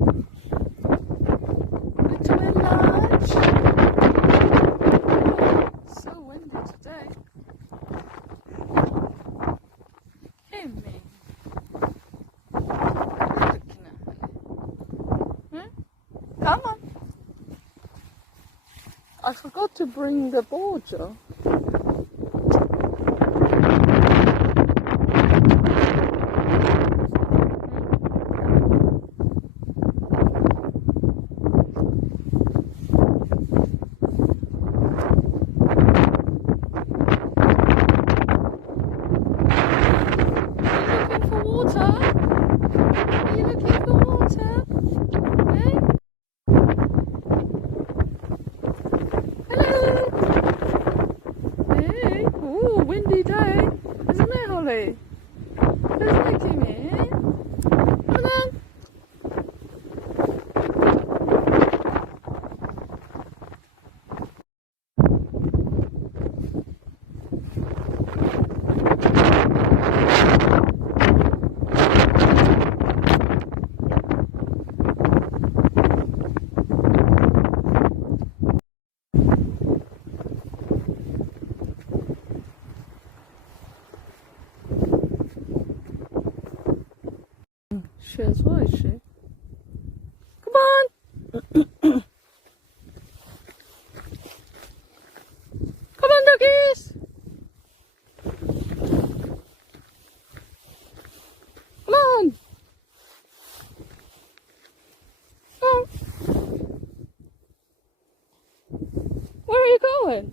Little lunch. So windy today. Kimmy. Looking at me. Come on. I forgot to bring the board, Joe. Windy day, isn't it, Holly? Isn't it, Kimmy? Come on. She as well, is she? Come on! Come on, doggies! Come on! Come on! Where are you going?